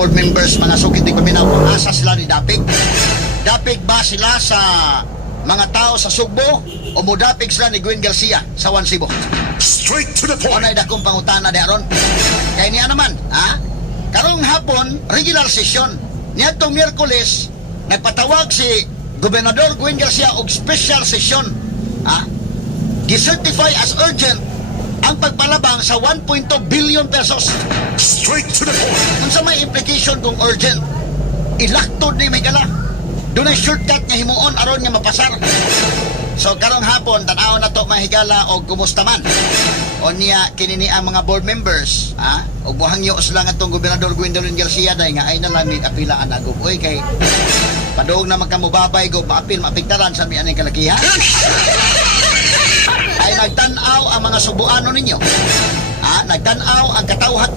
board members, mga sukit ni paminaw, asa sila ni Dapig? Dapig ba sila sa mga tao sa Sugbo o mudapig sila ni Gwen Garcia sa One Cebu? Straight to the point. Unay dakong pangutana di aron. Kaya niya naman, ha? Karong hapon, regular session. Niya itong Miyerkules, nagpatawag si Gobernador Gwen Garcia og special session. Ha? Gicertify as urgent ang pagpalabang sa 1.2 billion pesos. Straight to the point. Kung sa may implication kung urgent, ilaktod ni may gala. Doon ay shortcut nga himuon aron nga mapasar. So karong hapon tan-aw na to mahigala og kumusta man. O niya kinini ang mga board members, ha? Og buhangyo sila nga tong Gobernador Gwendolyn Garcia day nga ay nalamig apilaan agop oy kay padung na magkamubabay go maapil mapigtaran sa mi aning kalakihan. Ay nagtan-aw ang mga Subuano ninyo. Ha? Nagtan-aw ang katawhan